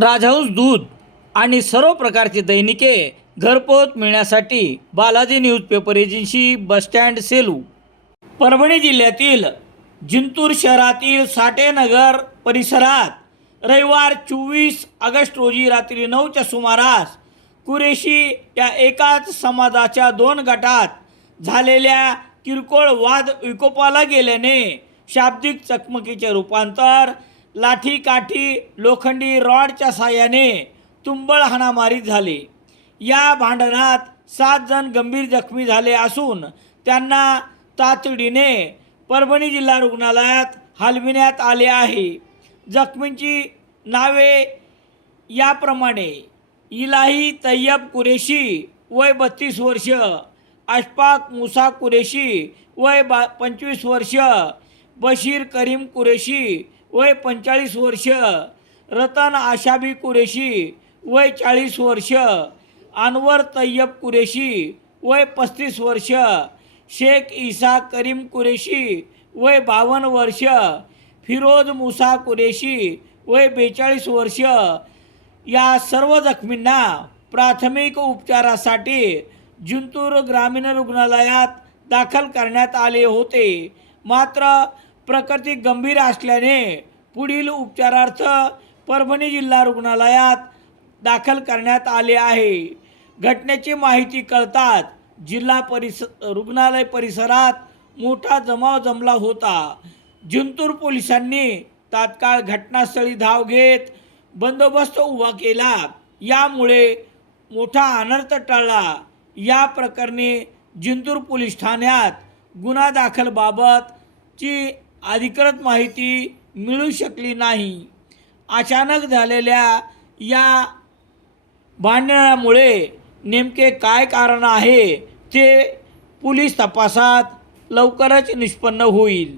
राजहंस दूध आणि सर्व प्रकारचे दैनिके घरपोच मिळण्यासाठी Balaji newspaper agency bus stand Selu. Parbhani जिल्ह्यातील जिंतूर शहरातील साठेनगर परिसरात रविवार चोवीस ऑगस्ट रोजी रात्री नऊच्या सुमारास कुरेशी या एकाच समाजाच्या दोन गटात झालेल्या किरकोळ वाद विकोपाला गेल्याने शाब्दिक चकमकीचे रूपांतर लाठी काठी लोखंडी रॉडच्या साहाय्याने तुंबळ हाणामारी झाली. या भांडणात सात जण गंभीर जखमी झाले असून त्यांना तातडीने परभणी जिल्हा रुग्णालयात हलविण्यात आले आहे. जखमींची नावे याप्रमाणे इलाही तय्यब कुरेशी वय बत्तीस वर्ष अशफाक मुसा कुरेशी वय बा पंचवीस वर्ष बशीर करीम कुरेशी वय पंचेचाळीस वर्ष रतन आशाबी कुरेशी वय चाळीस वर्ष अनवर तय्यब कुरेशी वय पस्तीस वर्ष शेख ईसा करीम कुरेशी वय बावन्न वर्ष फिरोज मुसा कुरेशी वय बेचाळीस वर्ष. या सर्व जखमींना प्राथमिक उपचारासाठी जिंतूर ग्रामीण रुग्णालयात दाखल करण्यात आले होते. मात्र प्रकृती गंभीर असल्याने पुढील उपचारार्थ परभणी जिल्हा रुग्णालयात दाखल करण्यात आले आहे. घटनेची माहिती कळताच जिल्हा परिस रुग्णालय परिसरात मोठा जमाव जमला होता. जिंतूर पोलिसांनी तात्काळ घटनास्थळी धाव घेत बंदोबस्त उभा केला. यामुळे मोठा अनर्थ टळला. या प्रकरणी जिंतूर पोलीस ठाण्यात गुन्हा दाखलबाबतची अधिकृत माहिती मिळू शकली नाही. अचानक झालेल्या या भांडणामुळे नेमके काय कारण आहे ते पोलीस तपासात लवकरच निष्पन्न होईल.